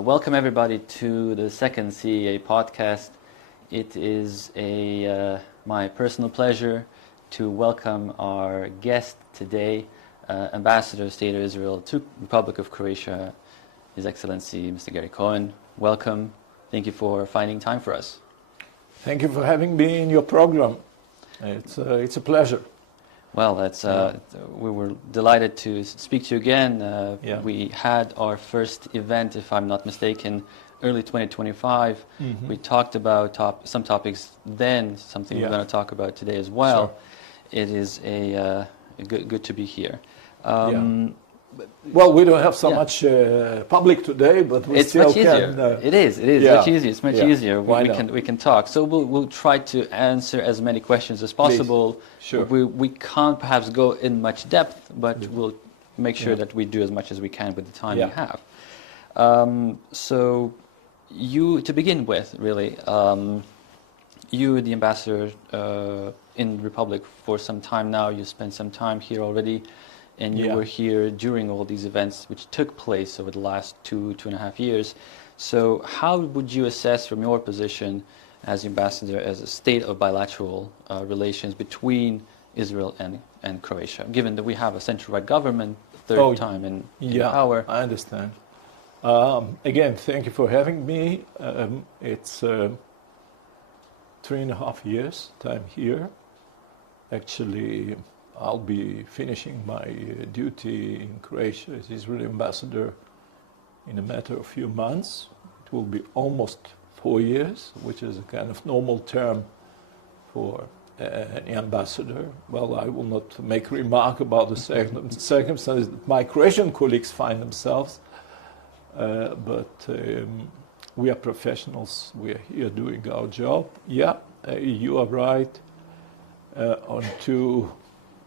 Welcome everybody to the second CEA Podcast. It is my personal pleasure to welcome our guest today, Ambassador of State of Israel to Republic of Croatia, His Excellency Mr. Gary Koren. Welcome. Thank you for finding time for us. Thank you for having me in your program. It's a pleasure. Well, we were delighted to speak to you again. We had our first event, if I'm not mistaken, early 2025. We talked about some topics then, something we're going to talk about today as well. Sure. It is good to be here. Well, we don't have so much public today, but we it's still much easier. can. It is much easier. It's much easier. We can talk. So we'll try to answer as many questions as possible. Please. Sure. We can't perhaps go in much depth, but we'll make sure that we do as much as we can with the time we have. So you, to begin with, really, you were the ambassador in Republic for some time now. You spent some time here already. And you were here during all these events which took place over the last 2.5 years. So how would you assess from your position as ambassador as a state of bilateral relations between Israel and Croatia, given that we have a central-right government, third time in power? I understand. Again, thank you for having me. It's 3.5 years time here. Actually, I'll be finishing my duty in Croatia as Israeli ambassador in a matter of few months. It will be almost 4 years, which is a kind of normal term for an ambassador. Well, I will not make a remark about the circumstances that my Croatian colleagues find themselves, but we are professionals. We are here doing our job. You are right on two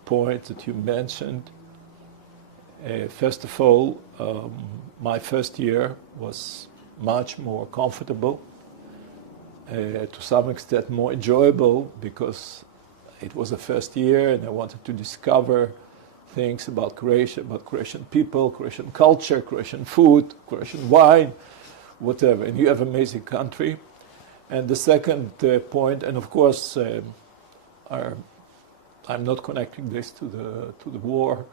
points that you mentioned. First of all, my first year was much more comfortable, to some extent more enjoyable, because it was the first year and I wanted to discover things about Croatia, about Croatian people, Croatian culture, Croatian food, Croatian wine, whatever. And you have an amazing country. And the second point, and of course, I'm not connecting this to the war,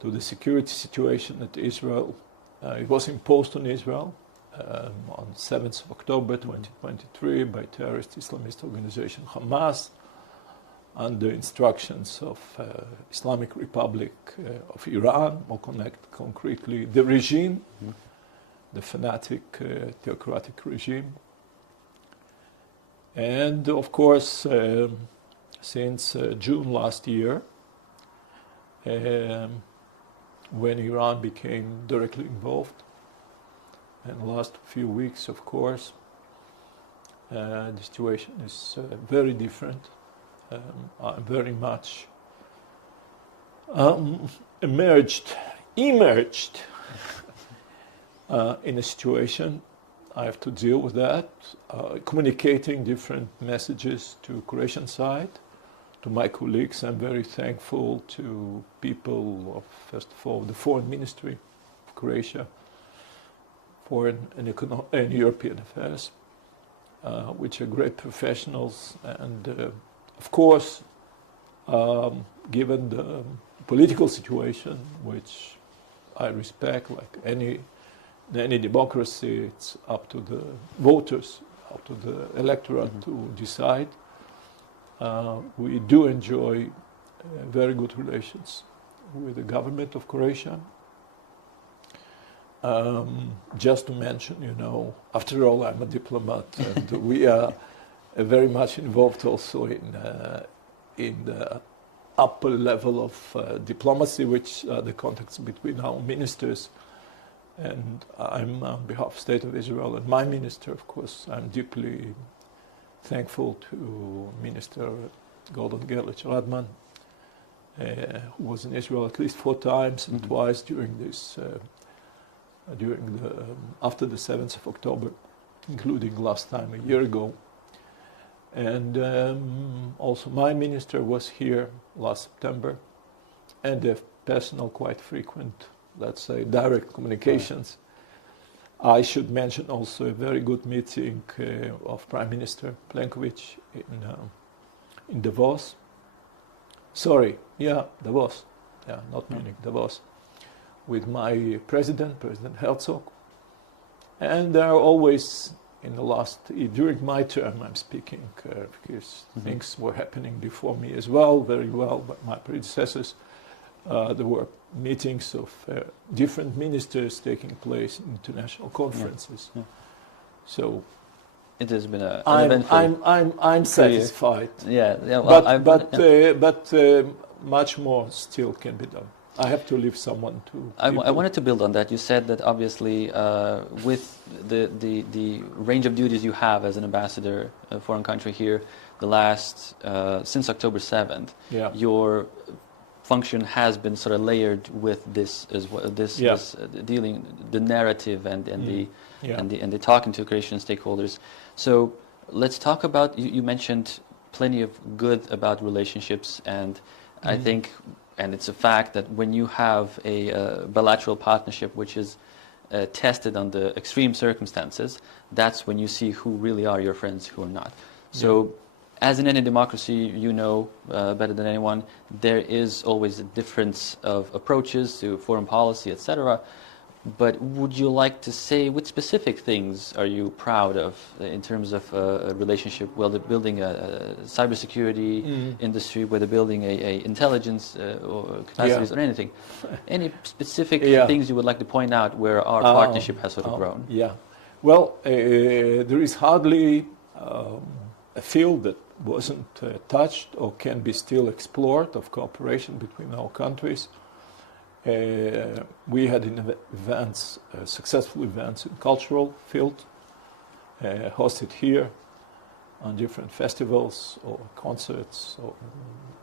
to the security situation at Israel. It was imposed on Israel on 7th of October 2023 by terrorist Islamist organization Hamas under instructions of Islamic Republic of Iran, more concretely the regime, the fanatic theocratic regime. And of course, since June last year, when Iran became directly involved, and the last few weeks, of course, the situation is very different. I'm very much emerged in a situation. I have to deal with that, communicating different messages to Croatian side, to my colleagues. I'm very thankful to people of, first of all, the Foreign Ministry of Croatia, Foreign and European Affairs, which are great professionals. And of course, given the political situation, which I respect, like any democracy, it's up to the voters, up to the electorate to decide. We do enjoy very good relations with the government of Croatia. Just to mention, after all, I'm a diplomat, and we are very much involved also in the upper level of diplomacy, which are the contacts between our ministers. And I'm on behalf of the State of Israel and my minister, of course, I'm deeply thankful to Minister Gordon Gerlich Radman, who was in Israel at least 4 times and twice after the 7th of October, including last time a year ago. And also my minister was here last September, and they have personal, quite frequent, let's say, direct communications. I should mention also a very good meeting of Prime Minister Plenković in Davos. Davos. Yeah, not Munich, Davos. With my President Herzog. And there are always, during my term I'm speaking, because things were happening before me as well, very well, but my predecessors. There were meetings of different ministers taking place in international conferences. Yeah. So it has been I'm satisfied. Well, but much more still can be done. I have to leave someone to. I wanted to build on that. You said that obviously with the range of duties you have as an ambassador, a foreign country here, since October 7th, your function has been sort of layered with this as well. This dealing the narrative and the talking to Croatian stakeholders. So let's talk about. You mentioned plenty of good about relationships, and I think, and it's a fact that when you have a bilateral partnership which is tested under extreme circumstances, that's when you see who really are your friends, who are not. So. As in any democracy, you know better than anyone, there is always a difference of approaches to foreign policy, etc. But would you like to say which specific things are you proud of in terms of a relationship, whether building a cybersecurity industry, whether building a intelligence or capacities or anything? Any specific things you would like to point out where our partnership has sort of grown? Yeah. Well, there is hardly a field that wasn't touched or can be still explored of cooperation between our countries. We had successful events in cultural field, hosted here on different festivals or concerts or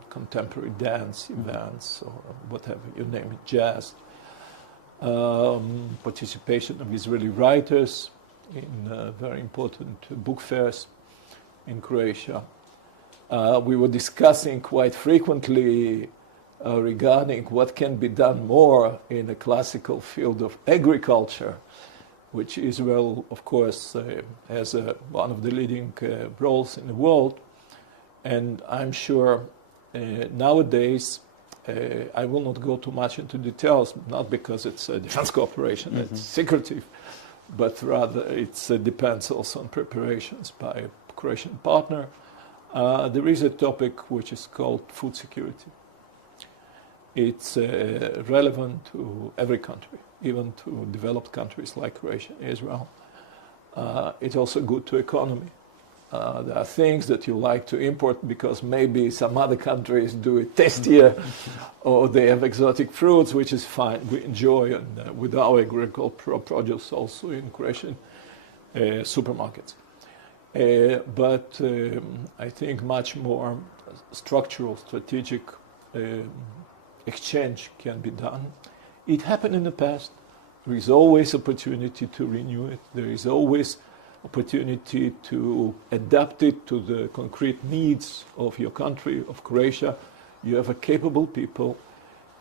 contemporary dance events or whatever, you name it, jazz. Participation of Israeli writers in very important book fairs in Croatia. We were discussing quite frequently regarding what can be done more in the classical field of agriculture, which Israel, of course, has one of the leading roles in the world. And I'm sure nowadays, I will not go too much into details, not because it's a defense cooperation, it's secretive, but rather it depends also on preparations by a Croatian partner. There is a topic which is called food security. It's relevant to every country, even to developed countries like Croatia and Israel. It's also good to economy. There are things that you like to import because maybe some other countries do it tastier or they have exotic fruits, which is fine. We enjoy and with our agricultural produce also in Croatian supermarkets. But I think much more structural, strategic exchange can be done. It happened in the past. There is always opportunity to renew it. There is always opportunity to adapt it to the concrete needs of your country, of Croatia. You have a capable people.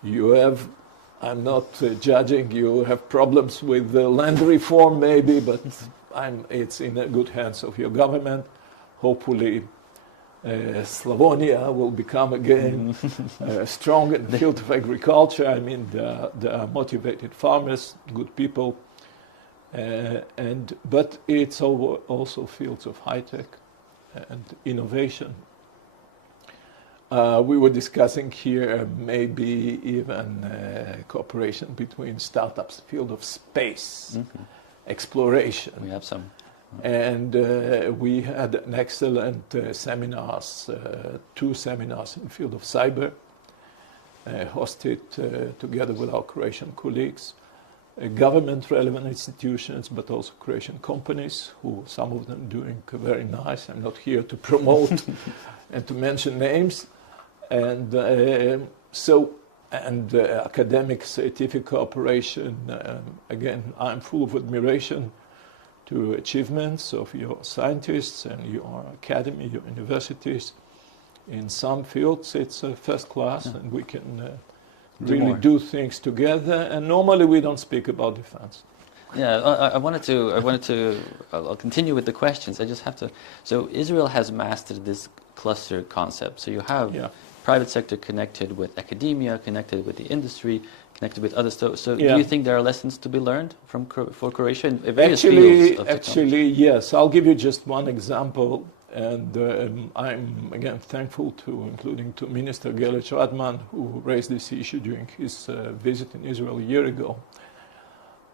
You have, I'm not judging, you have problems with the land reform maybe, but it's in the good hands of your government. Hopefully Slavonia will become again strong in the field of agriculture. I mean, there are motivated farmers, good people, but it's also fields of high tech and innovation. We were discussing here maybe even cooperation between startups, field of space, exploration. We have some. And we had an excellent seminars, 2 seminars in the field of cyber, hosted together with our Croatian colleagues, government-relevant institutions, but also Croatian companies, who some of them doing very nice. I'm not here to promote and to mention names. And academic scientific cooperation, again, I'm full of admiration to achievements of your scientists and your academy, your universities. In some fields, it's first class, and we can really do things together. And normally, we don't speak about defense. Yeah, I wanted to. I'll continue with the questions. I just have to. So Israel has mastered this cluster concept. So you have private sector connected with academia, connected with the industry, connected with other stuff. So do you think there are lessons to be learned for Croatia in various fields of technology? Actually, yes. I'll give you just one example. And I'm, again, thankful including to Minister Gelic Radman, who raised this issue during his visit in Israel a year ago.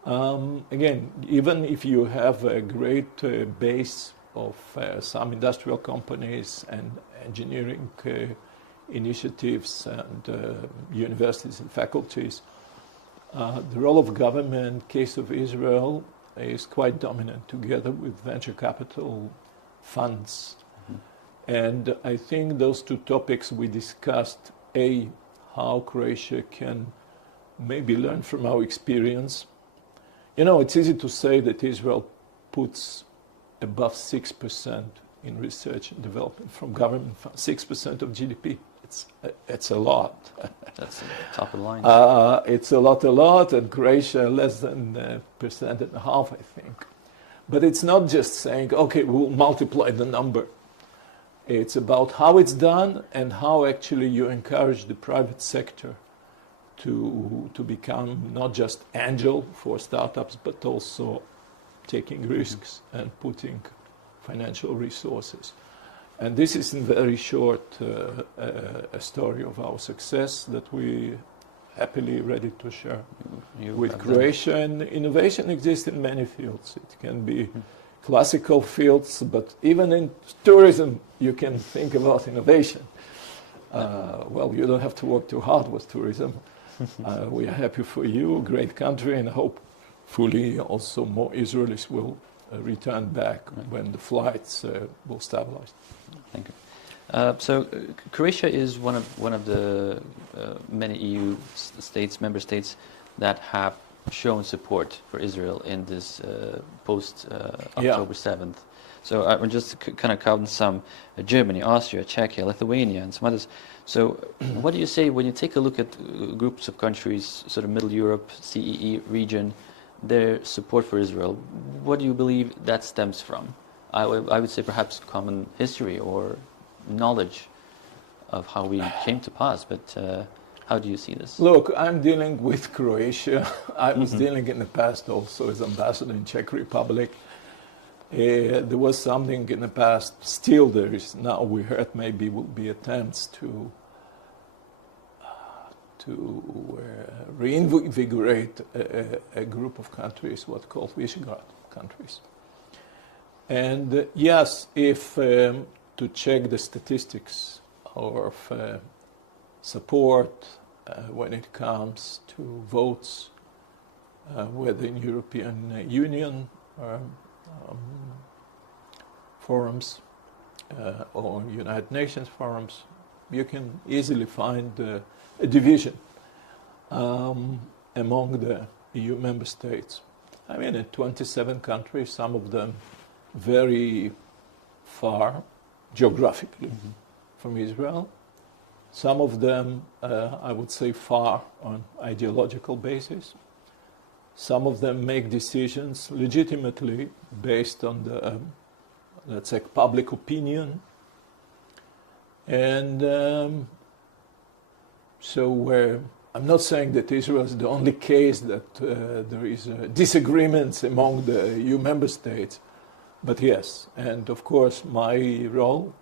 Again, even if you have a great base of some industrial companies and engineering initiatives and universities and faculties, the role of government, case of Israel, is quite dominant together with venture capital funds. And I think those two topics we discussed, how Croatia can maybe learn from our experience. You know, it's easy to say that Israel puts above 6% in research and development from government funds, 6% of GDP. It's a lot. That's the top of the line. It's a lot, and Croatia less than 1.5%, I think. But it's not just saying, okay, we'll multiply the number. It's about how it's done and how actually you encourage the private sector to become not just angel for startups, but also taking risks and putting financial resources. And this is in very short a story of our success that we happily ready to share with Croatia. And innovation exists in many fields. It can be classical fields, but even in tourism, you can think about innovation. Well, you don't have to work too hard with tourism. We are happy for you, great country, and hopefully also more Israelis will return back when the flights will stabilize. Thank you. So Croatia is one of the many EU member states that have shown support for Israel in this post October 7th. So I'm just kind of counting some: Germany, Austria, Czechia, Lithuania, and some others. So what do you say when you take a look at groups of countries, sort of Middle Europe, CEE region, their support for Israel? What do you believe that stems from? I would say perhaps common history or knowledge of how we came to pass, but how do you see this? Look, I'm dealing with Croatia. I was dealing in the past also as ambassador in Czech Republic. There was something in the past, still there is now, we heard maybe will be attempts to reinvigorate a group of countries, what's called Visegrad countries. And yes, if to check the statistics of support when it comes to votes, whether in European Union forums or United Nations forums, you can easily find a division among the EU member states. I mean, in 27 countries, some of them very far geographically from Israel. Some of them, I would say, far on ideological basis. Some of them make decisions legitimately based on the, let's say, public opinion. And so I'm not saying that Israel is the only case that there is disagreements among the EU member states, but yes, and of course my role,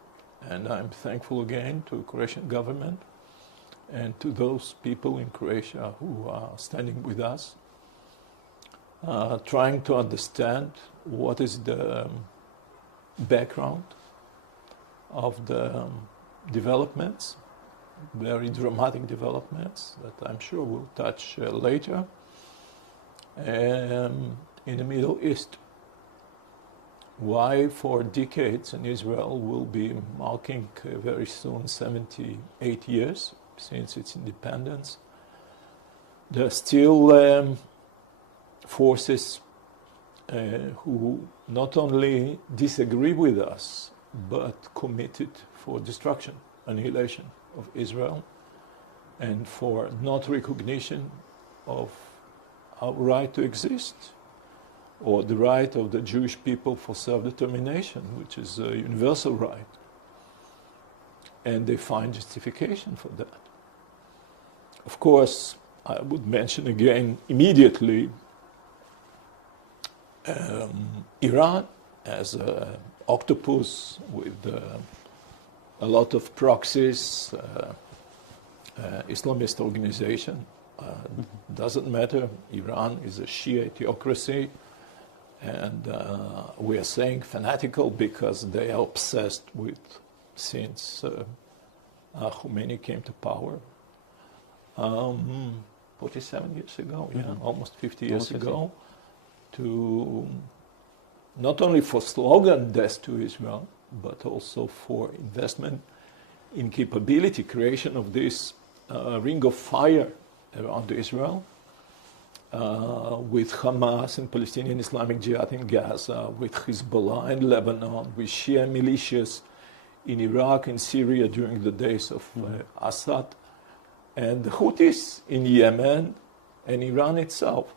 and I'm thankful again to the Croatian government and to those people in Croatia who are standing with us, trying to understand what is the background of the developments, very dramatic developments that I'm sure we'll touch later, in the Middle East. Why for decades, and Israel will be marking very soon 78 years since its independence, there are still forces who not only disagree with us, but committed for destruction, annihilation of Israel, and for not recognition of our right to exist or the right of the Jewish people for self-determination, which is a universal right. And they find justification for that. Of course, I would mention again immediately Iran as an octopus with a lot of proxies, Islamist organization. Doesn't matter. Iran is a Shia theocracy, and we are saying fanatical because they are obsessed with, since Khomeini came to power 47 years ago, almost 50 years ago, to not only for slogan death to Israel, but also for investment in capability, creation of this ring of fire around Israel, with Hamas and Palestinian Islamic Jihad in Gaza, with Hezbollah in Lebanon, with Shia militias in Iraq and Syria during the days of Assad, and the Houthis in Yemen and Iran itself.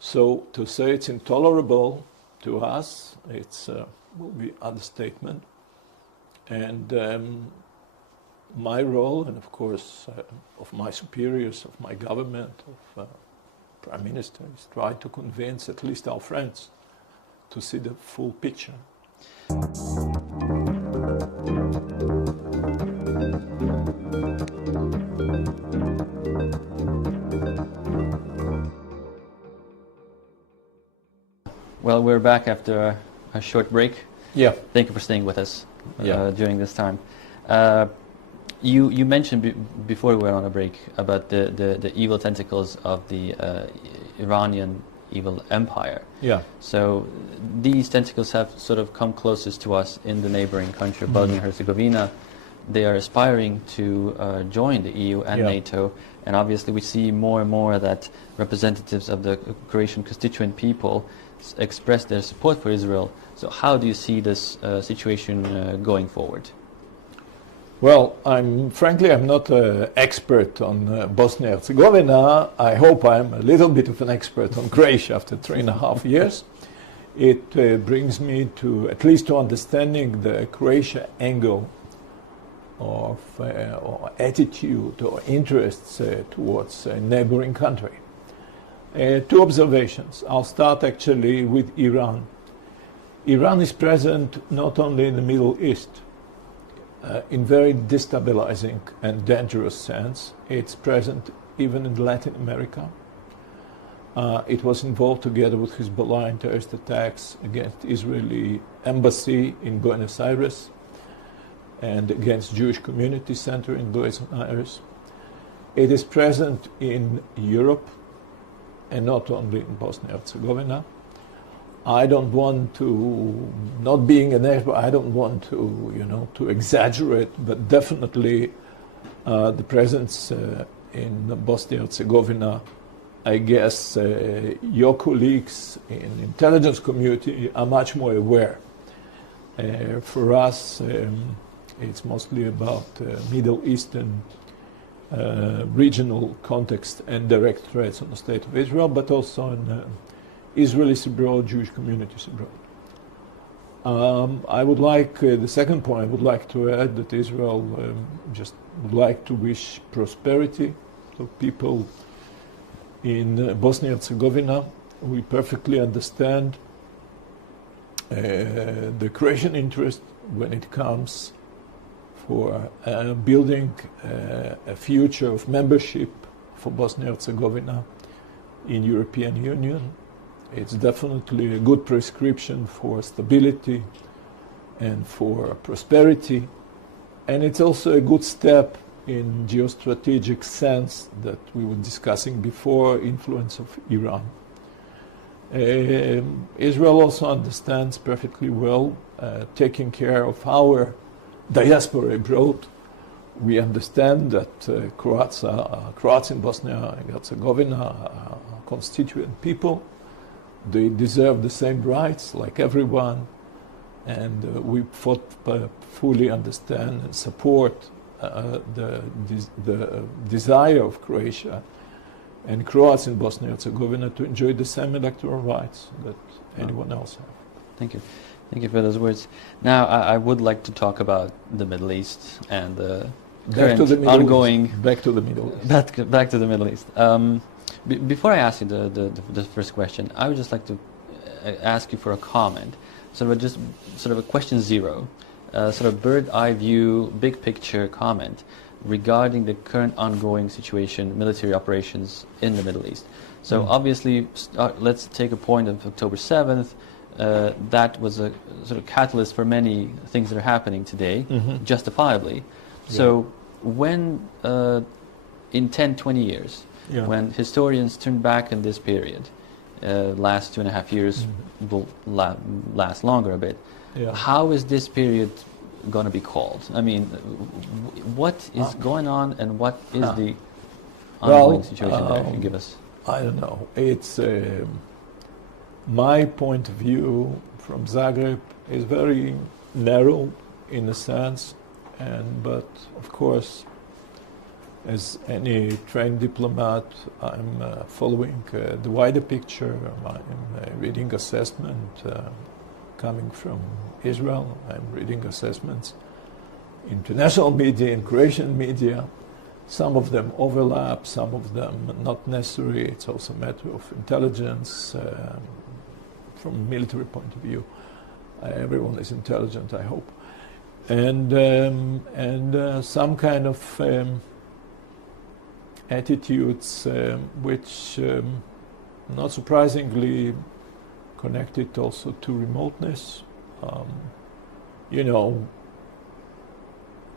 So to say it's intolerable to us, it's will be understatement. And my role, and of course of my superiors, of my government, of Prime Minister, is try to convince at least our friends to see the full picture. Well, we're back after a short break. Yeah. Thank you for staying with us during this time. You mentioned before we went on a break about the evil tentacles of the Iranian evil empire. Yeah. So these tentacles have sort of come closest to us in the neighboring country of Bosnia and Herzegovina. They are aspiring to join the EU and NATO, and obviously we see more and more that representatives of the Croatian constituent people express their support for Israel. So how do you see this situation going forward? Well, frankly, I'm not an expert on Bosnia and Herzegovina. I hope I'm a little bit of an expert on Croatia after 3.5 years. It brings me to at least to understanding the Croatia angle of or attitude or interests towards a neighboring country. Two observations. I'll start actually with Iran. Iran is present not only in the Middle East, in very destabilizing and dangerous sense. It's present even in Latin America. It was involved together with Hezbollah in terrorist attacks against Israeli embassy in Buenos Aires and against Jewish community center in Buenos Aires. It is present in Europe and not only in Bosnia and Herzegovina. I don't want to, not being an expert, I don't want to, to exaggerate, but definitely the presence in Bosnia and Herzegovina, I guess your colleagues in the intelligence community are much more aware. For us, it's mostly about Middle Eastern regional context and direct threats on the state of Israel, but also in Israelis abroad, Jewish communities abroad. I would like, the second point, I would like to add that Israel just would like to wish prosperity to people in Bosnia and Herzegovina. We perfectly understand the Croatian interest when it comes for building a future of membership for Bosnia and Herzegovina in European Union. It's definitely a good prescription for stability and for prosperity. And it's also a good step in geostrategic sense that we were discussing before, influence of Iran. Israel also understands perfectly well taking care of our diaspora abroad. We understand that Croats in Bosnia and Herzegovina are constituent people. They deserve the same rights like everyone, and we fully understand and support the desire of Croatia and Croats in Bosnia and Herzegovina to enjoy the same electoral rights that anyone else has. Thank you. Thank you for those words. Now, I would like to talk about the Middle East and the current ongoing... Back to the Middle East. Back to the Middle East. Before I ask you the first question, I would just like to ask you for a comment, sort of a question zero, sort of bird-eye view, big picture comment regarding the current ongoing situation, military operations in the Middle East. So obviously, let's take a point of October 7th. That was a sort of catalyst for many things that are happening today, justifiably. So when, in 10, 20 years, when historians turn back in this period, last 2.5 years will last longer a bit, how is this period going to be called? I mean, what is going on and what is the ongoing situation there? If you give us... I don't know. It's... my point of view from Zagreb is very narrow in a sense, but of course, as any trained diplomat, I'm following the wider picture. I'm reading assessment coming from Israel. I'm reading assessments in international media, in Croatian media. Some of them overlap, some of them not necessary. It's also a matter of intelligence. From a military point of view, everyone is intelligent, I hope, and some kind of attitudes which, not surprisingly, connected also to remoteness.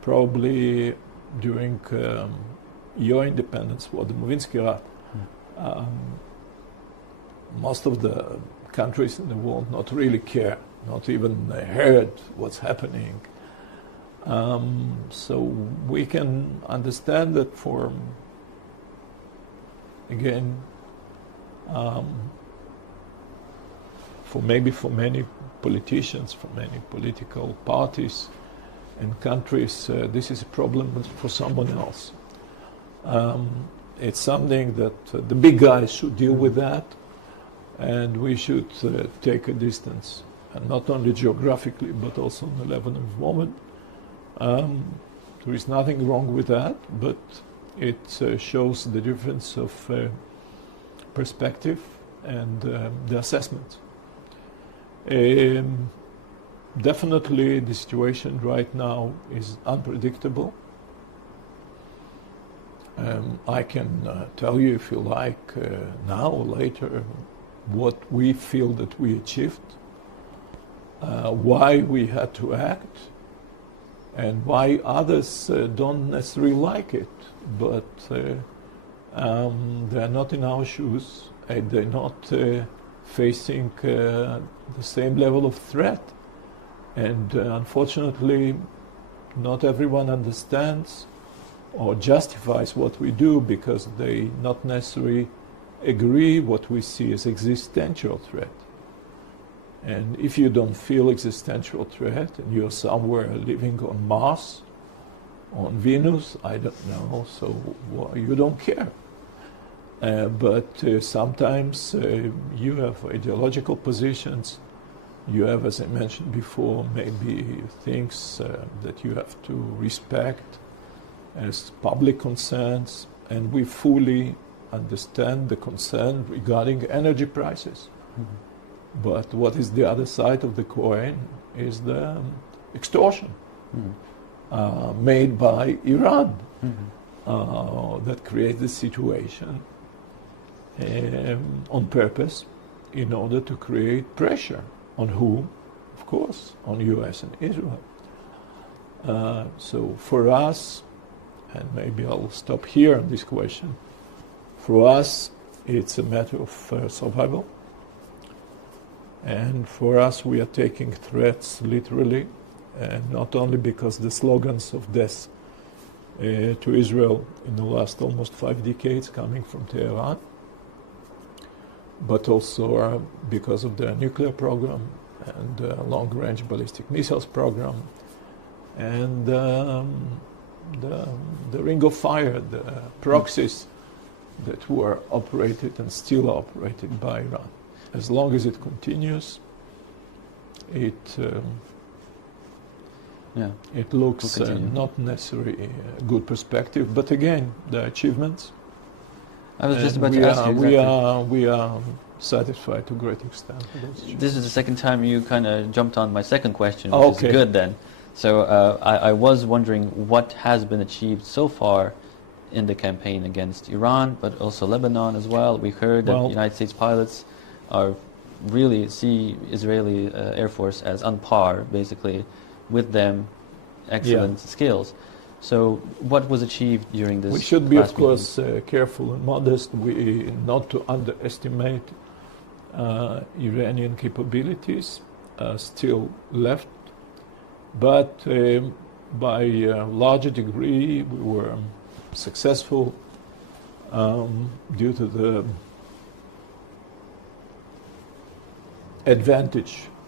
Probably during your independence, or the Movinsky Rat, most of the countries in the world not really care, not even heard what's happening. So we can understand that for many politicians, for many political parties and countries, this is a problem for someone else. It's something that the big guys should deal with that, and we should take a distance, and not only geographically, but also on the level of involvement. There is nothing wrong with that, but it shows the difference of perspective and the assessment. Definitely, the situation right now is unpredictable. I can tell you, if you like, now or later, what we feel that we achieved, why we had to act, and why others don't necessarily like it, but they're not in our shoes, and they're not facing the same level of threat. And unfortunately, not everyone understands or justifies what we do, because they not necessarily agree what we see as existential threat. And if you don't feel existential threat and you're somewhere living on Mars, on Venus, I don't know, so you don't care. But sometimes you have ideological positions, you have, as I mentioned before, maybe things that you have to respect as public concerns, and we fully understand the concern regarding energy prices. But what is the other side of the coin is the extortion made by Iran that creates the situation on purpose in order to create pressure on whom? Of course, on US and Israel. So for us, and maybe I'll stop here on this question, for us it's a matter of survival. And for us, we are taking threats literally, and not only because the slogans of death to Israel in the last almost 5 decades coming from Tehran, but also because of their nuclear program and long-range ballistic missiles program, and the ring of fire, the proxies that were operated and still operated by Iran. As long as it continues, it looks not necessarily a good perspective. But again, the achievements. I was just about to ask you exactly. We are satisfied to a great extent. This is the second time you kind of jumped on my second question, which is good then. So I was wondering what has been achieved so far in the campaign against Iran, but also Lebanon as well. We heard that United States pilots are really see Israeli Air Force as on par, basically, with them, excellent skills. So what was achieved during this? We should be, of course, careful and modest, not to underestimate Iranian capabilities still left. But by a larger degree, we were successful due to the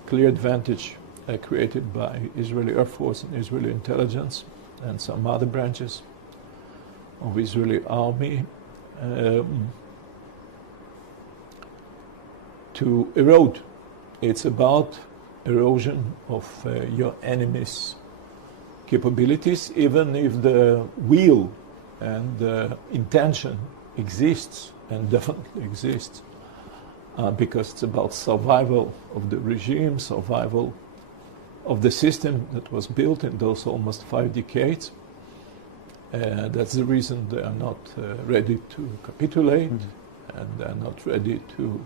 clear advantage created by Israeli Air Force and Israeli intelligence and some other branches of Israeli army to erode. It's about erosion of your enemy's capabilities, even if the will and the intention exists, and definitely exists, because it's about survival of the regime, survival of the system that was built in those almost 5 decades. That's the reason they are not ready to capitulate, and they're not ready to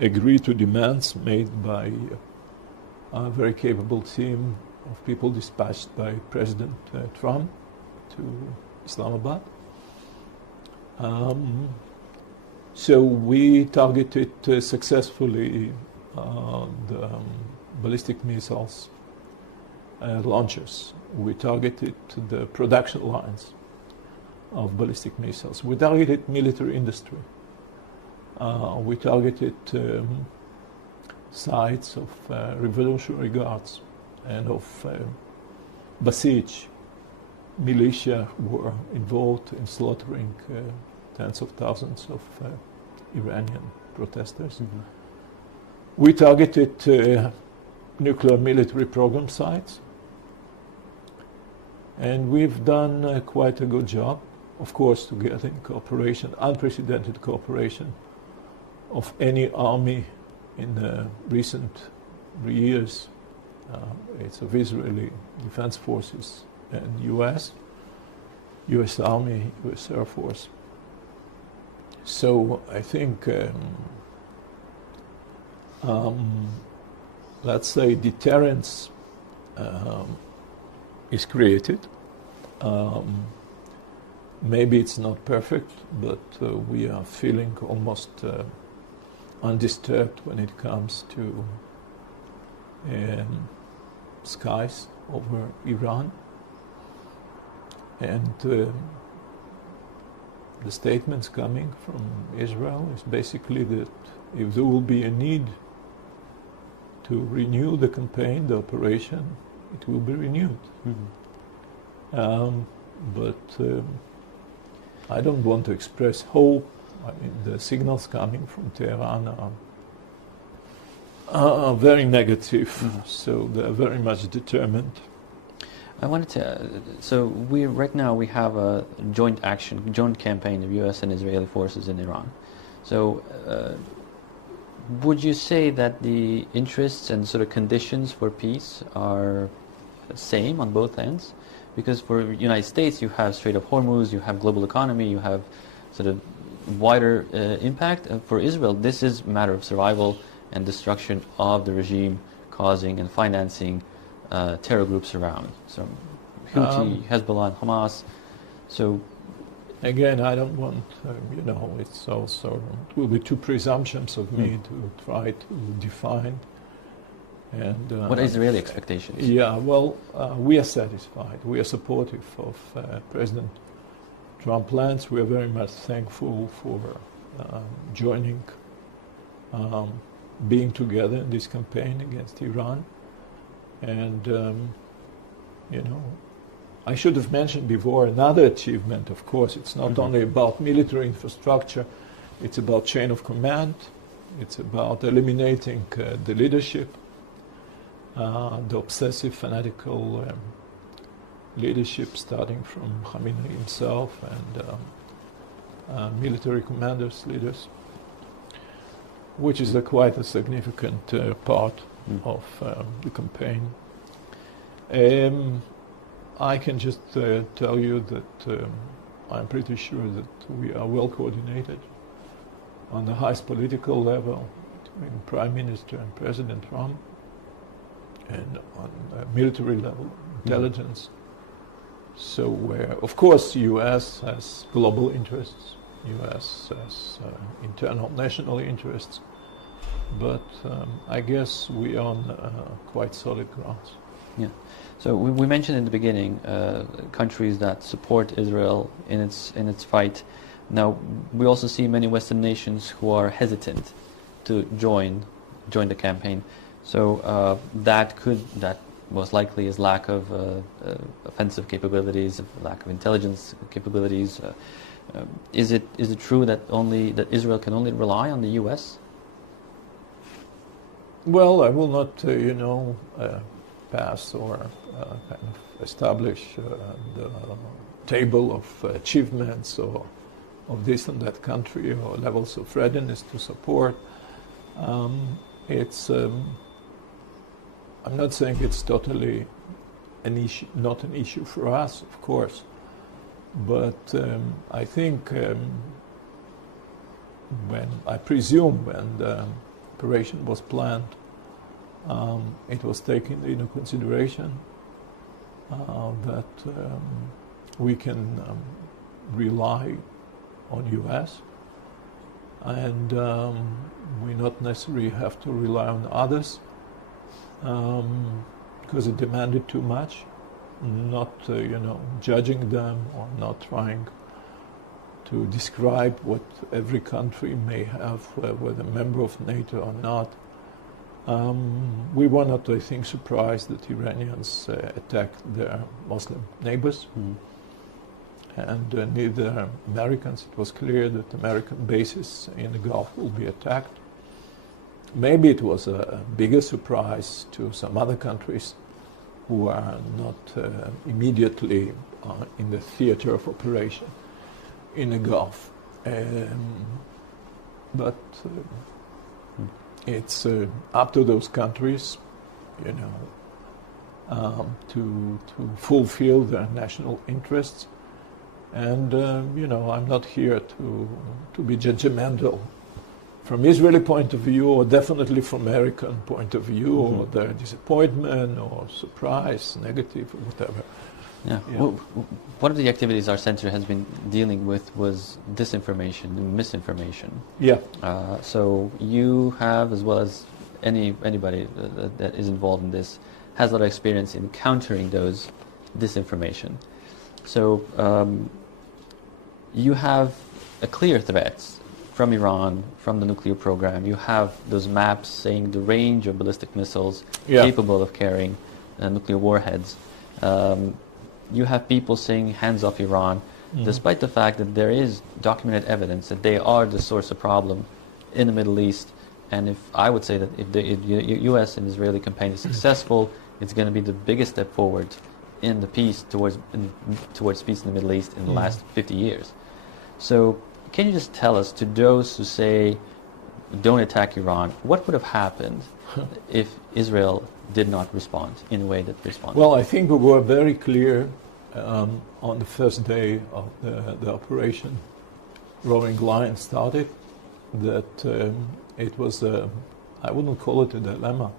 agree to demands made by a very capable team of people dispatched by President Trump to Islamabad. So we targeted successfully the ballistic missiles launchers. We targeted the production lines of ballistic missiles. We targeted military industry. We targeted sites of Revolutionary Guards and of Basij militia who were involved in slaughtering tens of thousands of Iranian protesters. We targeted nuclear military program sites, and we've done quite a good job, of course, to get in cooperation, unprecedented cooperation of any army in the recent years. It's of Israeli Defense Forces and U.S. Army, U.S. Air Force. So I think, let's say, deterrence is created. Maybe it's not perfect, but we are feeling almost undisturbed when it comes to skies over Iran. And the statements coming from Israel is basically that if there will be a need to renew the campaign, the operation, it will be renewed. But I don't want to express hope. I mean, the signals coming from Tehran are very negative, so they're very much determined. I wanted to, so right now we have a joint campaign of U.S. and Israeli forces in Iran. So would you say that the interests and sort of conditions for peace are the same on both ends? Because for the United States, you have Strait of Hormuz, you have global economy, you have sort of wider impact. And for Israel, this is a matter of survival and destruction of the regime, causing and financing terror groups around. So Houthi, Hezbollah, and Hamas. So again, I don't want, it's also, it will be too presumptuous of me to try to define. And what is the real expectations? Yeah, well, we are satisfied. We are supportive of President Trump's plans. We are very much thankful for joining, being together in this campaign against Iran. And, I should have mentioned before another achievement, of course. It's not only about military infrastructure, it's about chain of command, it's about eliminating the leadership, the obsessive, fanatical leadership starting from Khamenei himself and military commanders, leaders, which is quite a significant part of the campaign. I can just tell you that I'm pretty sure that we are well coordinated on the highest political level between Prime Minister and President Trump, and on military level, intelligence. So of course, U.S. has global interests, U.S. has internal national interests, but I guess we are on quite solid grounds. Yeah. So we mentioned in the beginning countries that support Israel in its fight. Now we also see many Western nations who are hesitant to join the campaign. So that most likely is lack of offensive capabilities, lack of intelligence capabilities. Is it true that Israel can only rely on the U.S.? Well, I will not pass or kind of establish the table of achievements or of this and that country or levels of readiness to support. I'm not saying it's totally not an issue for us, of course, but I think when the operation was planned, it was taken into consideration that we can rely on U.S. and we not necessarily have to rely on others because it demanded too much, not judging them or not trying to describe what every country may have, whether a member of NATO or not. We were not, I think, surprised that Iranians attacked their Muslim neighbors. And neither Americans. It was clear that American bases in the Gulf will be attacked. Maybe it was a bigger surprise to some other countries who are not immediately in the theater of operation in the Gulf. But it's up to those countries, to fulfill their national interests. And, I'm not here to be judgmental from Israeli point of view, or definitely from American point of view, or their disappointment, or surprise, negative, or whatever. Yeah. Well, one of the activities our center has been dealing with was disinformation and misinformation. Yeah. So you have, as well as anybody that is involved in this, has a lot of experience in countering those disinformation. So you have a clear threat from Iran, from the nuclear program. You have those maps saying the range of ballistic missiles capable of carrying nuclear warheads. You have people saying hands off Iran, despite the fact that there is documented evidence that they are the source of problem in the Middle East. And if I would say that if the U.S. and Israeli campaign is successful, it's going to be the biggest step forward in the peace towards peace in the Middle East in the last 50 years. So can you just tell us, to those who say don't attack Iran, what would have happened if Israel did not respond in a way that responded? Well, I think we were very clear on the first day of the operation Roaring Lion started that it was I wouldn't call it a dilemma.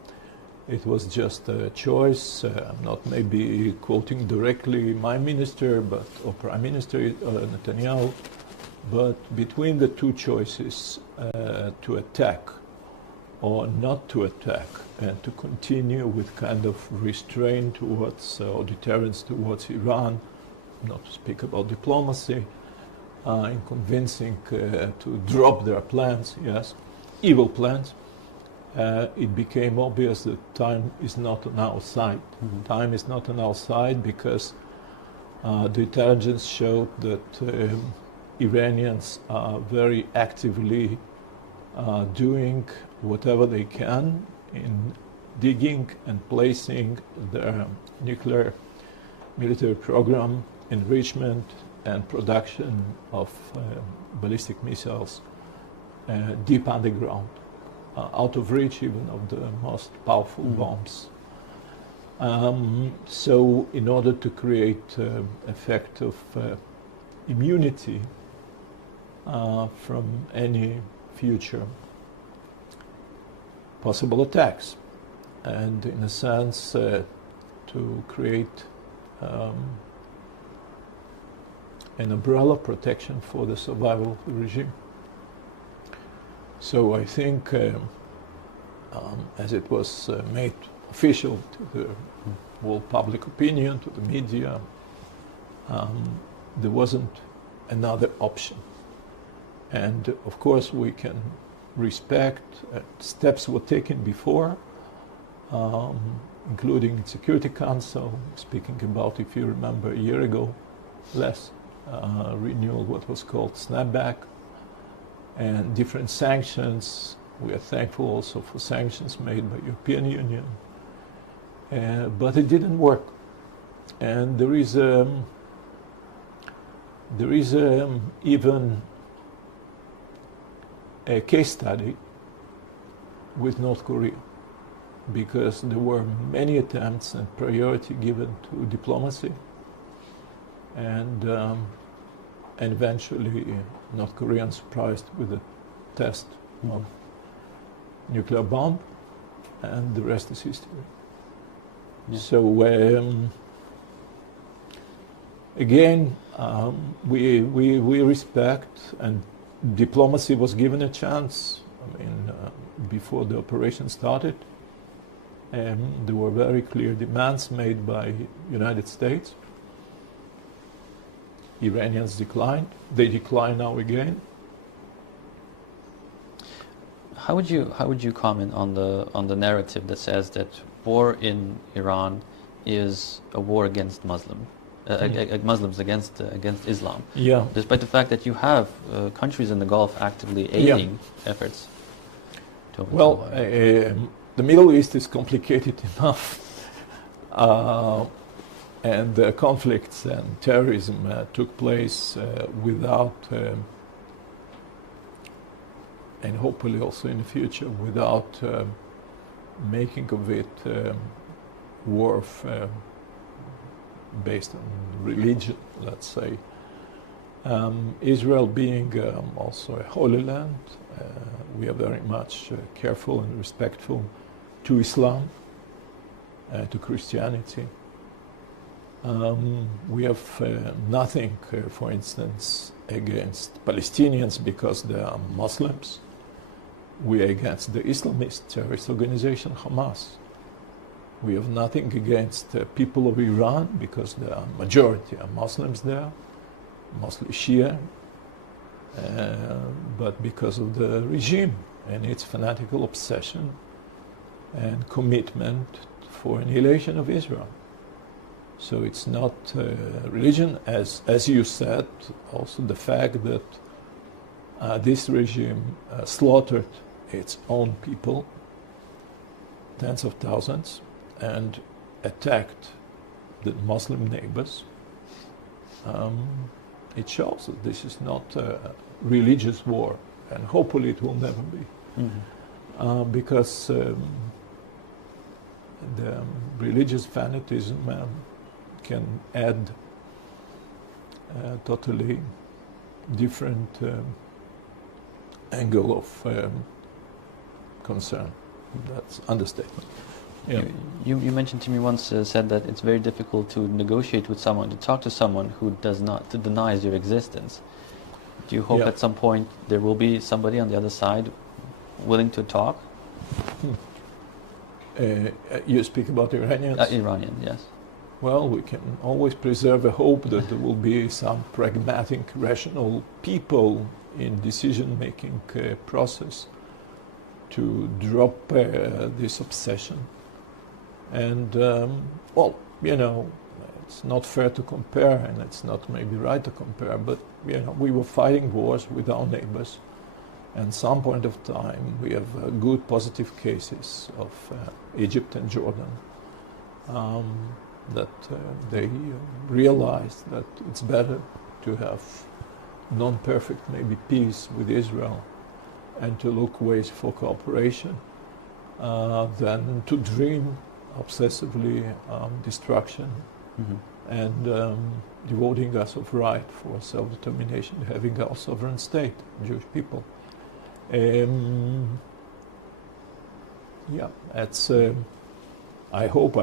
It was just a choice. I'm not maybe quoting directly my minister, or Prime Minister Netanyahu, but between the two choices, to attack or not to attack, and to continue with kind of restraint towards or deterrence towards Iran, not to speak about diplomacy, in convincing to drop their plans, evil plans. It became obvious that time is not on our side. Time is not on our side because The intelligence showed that Iranians are very actively doing whatever they can in digging and placing their nuclear military program, enrichment and production of ballistic missiles deep underground, out of reach even of the most powerful bombs. So in order to create effect of immunity from any future possible attacks, and in a sense to create an umbrella protection for the survival of the regime. So I think, as it was made official to the world public opinion, to the media, there wasn't another option. And of course we can respect steps were taken before, including Security Council, speaking about, if you remember, a year ago, less, renewal, what was called snapback, and different sanctions. We are thankful also for sanctions made by European Union, but it didn't work. And there is even a case study with North Korea, because there were many attempts and priority given to diplomacy, and eventually North Koreans surprised with a test of nuclear bomb, and the rest is history. Yeah. So again, we respect, and diplomacy was given a chance. I mean, before the operation started, there were very clear demands made by United States. Iranians declined. They decline now again. How would you comment on the narrative that says that war in Iran is a war against Muslims against Islam? Yeah. Despite the fact that you have countries in the Gulf actively aiding efforts to overthrow. Well, the Middle East is complicated enough. And conflicts and terrorism took place without, and hopefully also in the future, without making of it war based on religion, let's say. Israel being also a holy land, we are very much careful and respectful to Islam, to Christianity. We have nothing, for instance, against Palestinians because they are Muslims. We are against the Islamist terrorist organization Hamas. We have nothing against the people of Iran because the majority are Muslims there, mostly Shia, but because of the regime and its fanatical obsession and commitment for annihilation of Israel. So it's not religion, as you said, also the fact that this regime slaughtered its own people, tens of thousands, and attacked the Muslim neighbors. It shows that this is not a religious war, and hopefully it will never be. Mm-hmm. Because the religious fanaticism can add a totally different angle of concern. That's understatement. Yeah. You mentioned to me once, said that it's very difficult to negotiate with someone, to talk to someone who denies your existence. Do you hope at some point there will be somebody on the other side willing to talk? You speak about Iranians? Iranian, yes. Well, we can always preserve a hope that there will be some pragmatic, rational people in decision-making process to drop this obsession. And, well, you know, it's not fair to compare, and it's not maybe right to compare, but we were fighting wars with our neighbors. And some point of time, we have good positive cases of Egypt and Jordan that they realized that it's better to have non-perfect maybe peace with Israel and to look ways for cooperation than to dream obsessively destruction and devoting us of right for self-determination, having our sovereign state, Jewish people. That's. I hope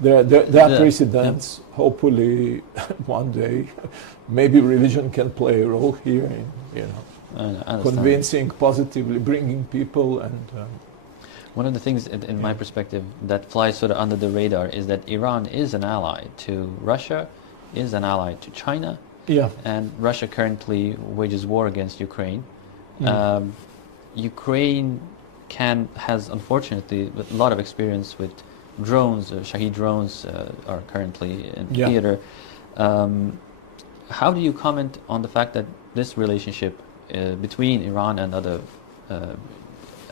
there are precedents. Hopefully, one day, maybe religion can play a role here in convincing, positively bringing people and. One of the things, in my perspective, that flies sort of under the radar is that Iran is an ally to Russia, is an ally to China, and Russia currently wages war against Ukraine. Ukraine has unfortunately a lot of experience with drones. Shahed drones are currently in theater. How do you comment on the fact that this relationship between Iran and other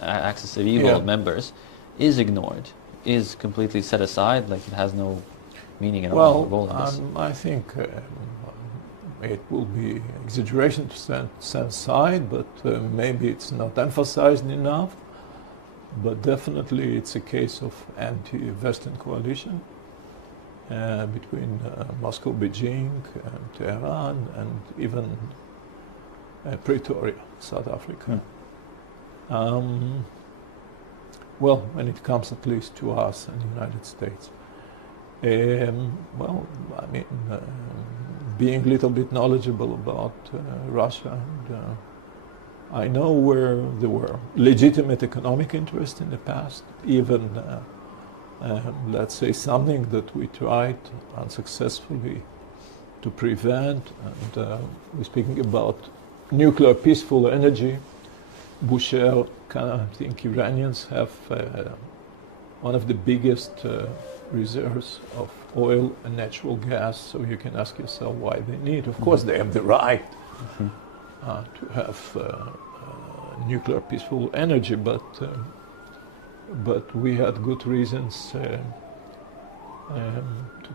axis of evil members is ignored, is completely set aside, like it has no meaning at all? I think it will be exaggeration to set aside, but maybe it's not emphasized enough. But definitely it's a case of anti-Western coalition between Moscow, Beijing, and Tehran, and even Pretoria, South Africa. When it comes at least to us and the United States. Being a little bit knowledgeable about Russia, and I know where there were legitimate economic interests in the past, even, let's say, something that we tried unsuccessfully to prevent, and we're speaking about nuclear peaceful energy. Bushehr, I think Iranians have one of the biggest reserves of oil and natural gas, so you can ask yourself why they need. Of course, they have the right to have nuclear peaceful energy, but we had good reasons to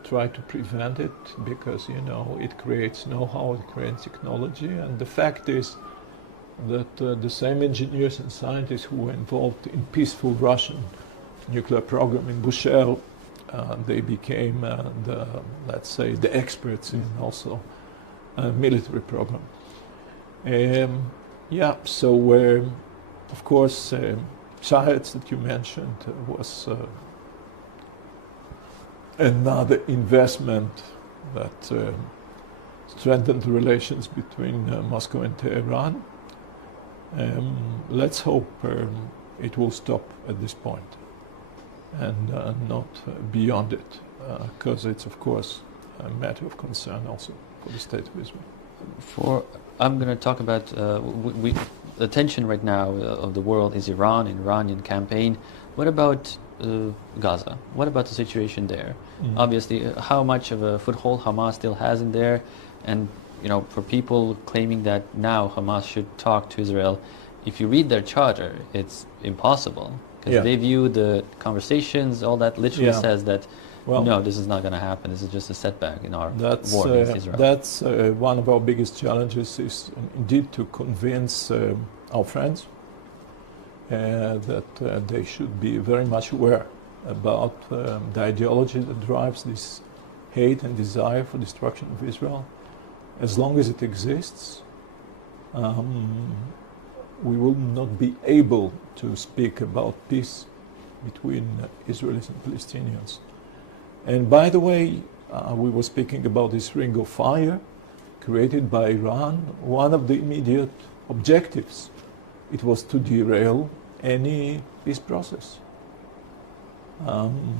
try to prevent it, because it creates know-how, it creates technology, and the fact is that the same engineers and scientists who were involved in peaceful Russian nuclear program in Bushehr, they became the experts in also military program. Of course, Shahed that you mentioned was another investment that strengthened the relations between Moscow and Tehran. Let's hope it will stop at this point and not beyond it, because it's, of course, a matter of concern also for the state of Israel. I'm going to talk about the tension right now of the world is Iran, Iranian campaign. What about Gaza? What about the situation there? Obviously, how much of a foothold Hamas still has in there, and for people claiming that now Hamas should talk to Israel, if you read their charter, it's impossible, because they view the conversations, all that literally says that no, this is not going to happen. This is just a setback in our war against Israel. That's one of our biggest challenges, is indeed to convince our friends that they should be very much aware about the ideology that drives this hate and desire for destruction of Israel. As long as it exists, we will not be able to speak about peace between Israelis and Palestinians. And by the way, we were speaking about this ring of fire created by Iran. One of the immediate objectives, it was to derail any peace process. And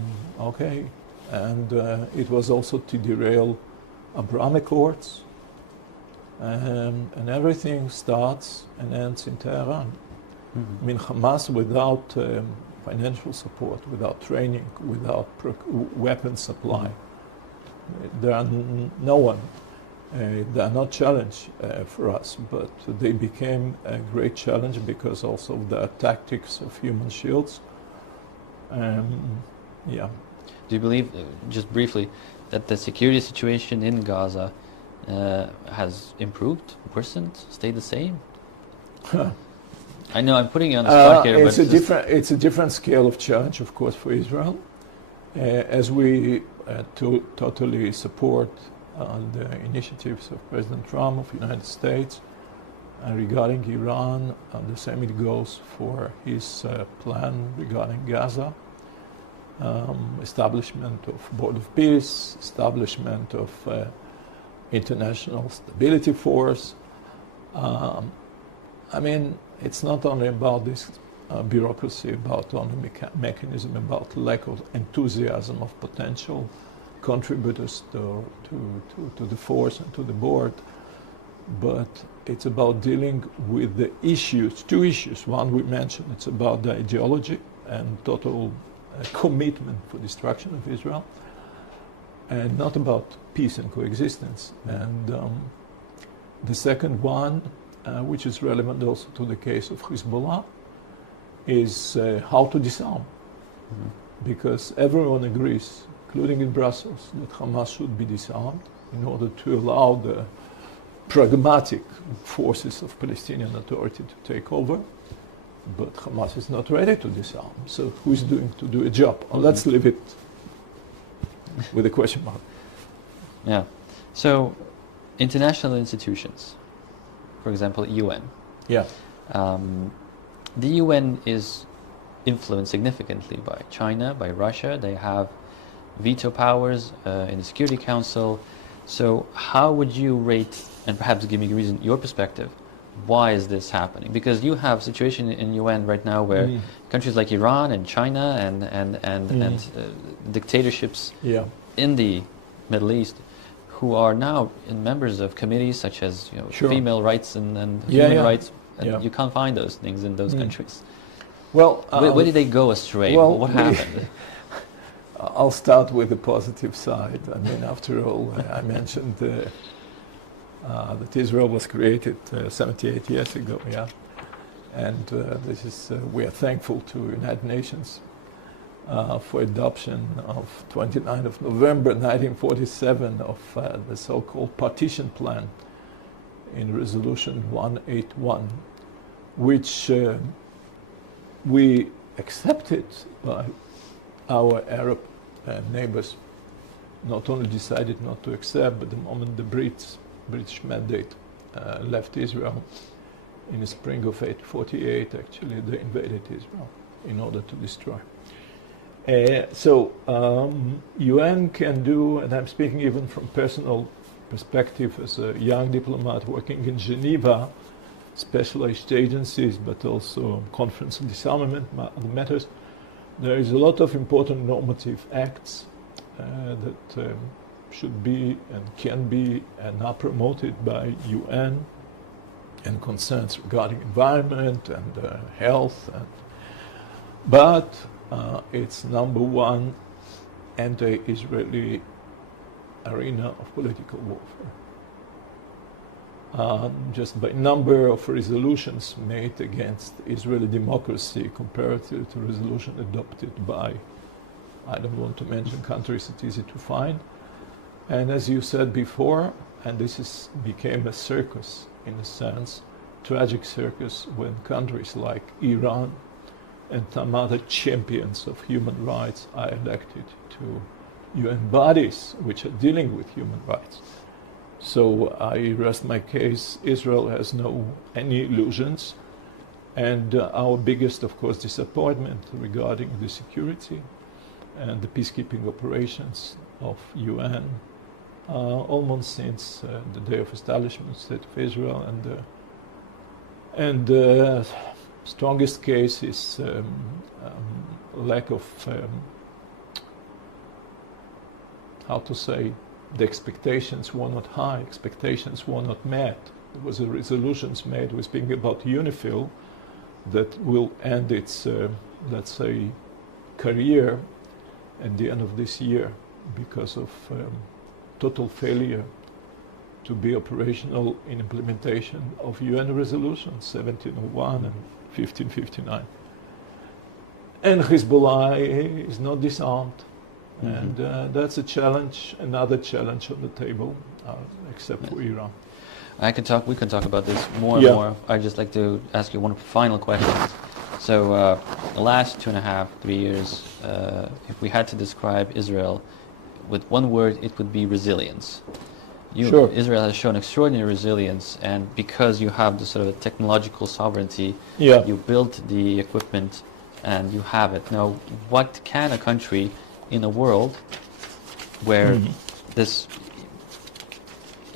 it was also to derail Abraham Accords, and everything starts and ends in Tehran. I mean, Hamas, without financial support, without training, without weapons supply. There are no one. They are not challenge for us, but they became a great challenge because also of the tactics of human shields. Yeah. Do you believe, just briefly, that the security situation in Gaza has improved, worsened, stayed the same? I know I'm putting you on the spot here, but it's a different scale of challenge, of course, for Israel. As we totally support the initiatives of President Trump of the United States regarding Iran, the same it goes for his plan regarding Gaza. Establishment of Board of Peace, establishment of International Stability Force. I mean, it's not only about this bureaucracy, about only mechanism, about lack of enthusiasm of potential contributors to the force and to the board, but it's about dealing with the issues, two issues. One we mentioned, it's about the ideology and total commitment for destruction of Israel, and not about peace and coexistence. And the second one, which is relevant also to the case of Hezbollah, is how to disarm. Because everyone agrees, including in Brussels, that Hamas should be disarmed in order to allow the pragmatic forces of Palestinian Authority to take over. But Hamas is not ready to disarm. So who is doing to do a job? Well, let's leave it with a question mark. Yeah. So international institutions, for example, UN. Yeah. The UN is influenced significantly by China, by Russia. They have veto powers in the Security Council. So how would you rate, and perhaps give me a reason, your perspective, why is this happening? Because you have a situation in UN right now where countries like Iran and China and dictatorships in the Middle East who are now members of committees such as female rights and human rights, and you can't find those things in those countries. Well, where did they go astray? Well, what happened? I'll start with the positive side. I mean, after all, I mentioned that Israel was created 78 years ago, and this is we are thankful to United Nations for adoption of 29th of November 1947 of the so-called partition plan in Resolution 181, which we accepted by our Arab neighbors. Not only decided not to accept, but the moment the British mandate left Israel in the spring of 1848, actually they invaded Israel in order to destroy. So UN can do, and I'm speaking even from personal perspective as a young diplomat working in Geneva, specialized agencies, but also Conference on Disarmament matters. There is a lot of important normative acts that should be and can be and are promoted by UN, and concerns regarding environment and health, but it's number one anti-Israeli arena of political warfare. Just by number of resolutions made against Israeli democracy comparative to resolution adopted by, I don't want to mention countries, it's easy to find. And as you said before, and this became a circus in a sense, tragic circus, when countries like Iran and some other champions of human rights are elected to UN bodies which are dealing with human rights. So I rest my case. Israel has any illusions, and our biggest, of course, disappointment regarding the security and the peacekeeping operations of UN, almost since the day of establishment of the State of Israel, and the strongest case is lack of the expectations were not high, expectations were not met. There was resolutions made, we're speaking about UNIFIL, that will end its let's say, career at the end of this year because of total failure to be operational in implementation of UN resolutions 1701 and 1559. And Hezbollah is not disarmed. And that's a challenge, another challenge on the table, except for Iran. We can talk about this more and more. I'd just like to ask you one final question. So the last 2.5, 3 years, if we had to describe Israel with one word, it would be resilience. Israel has shown extraordinary resilience, and because you have the sort of technological sovereignty, you built the equipment and you have it. Now, what can a country in a world where this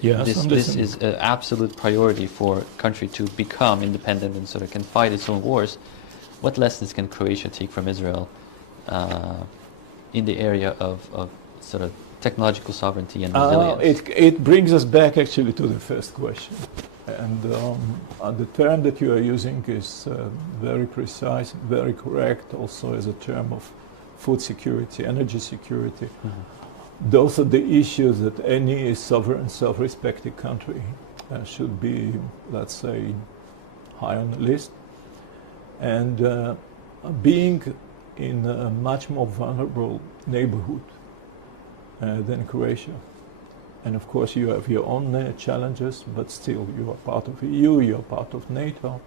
is an absolute priority for a country to become independent and sort of can fight its own wars, what lessons can Croatia take from Israel in the area of sort of technological sovereignty and resilience? It brings us back actually to the first question. And the term that you are using is very precise, very correct, also as a term of food security, energy security. Those are the issues that any sovereign, self-respecting country should be, let's say, high on the list. And being in a much more vulnerable neighborhood than Croatia. And of course you have your own challenges, but still you are part of EU, you are part of NATO.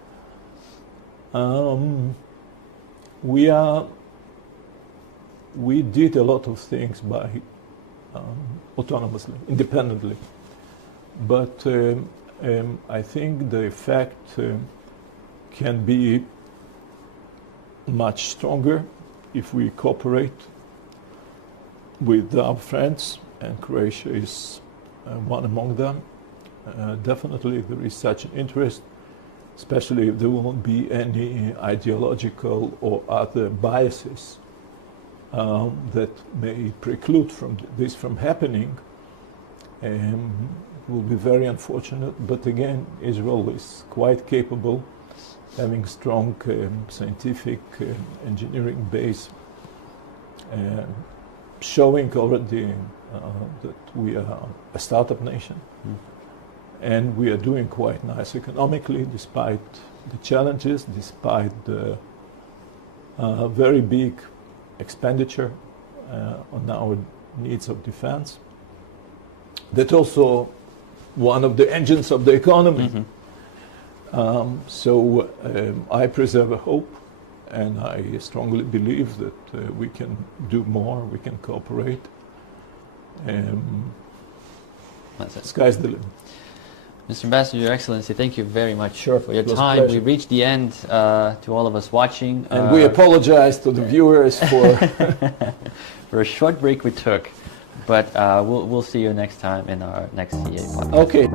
We did a lot of things by autonomously, independently. But I think the effect can be much stronger if we cooperate with our friends, and Croatia is one among them. Definitely there is such an interest, especially if there won't be any ideological or other biases that may preclude this from happening. It will be very unfortunate, but again, Israel is quite capable, having strong scientific engineering base, showing already that we are a startup nation, and we are doing quite nice economically, despite the challenges, despite the very big expenditure on our needs of defense. That's also one of the engines of the economy. So I preserve a hope, and I strongly believe that we can do more, we can cooperate. Sky's the limit. Mr. Ambassador, Your Excellency, thank you very much for your time. We reached the end to all of us watching. And we apologize to the viewers for for a short break we took, but we'll see you next time in our next CEA podcast. Okay.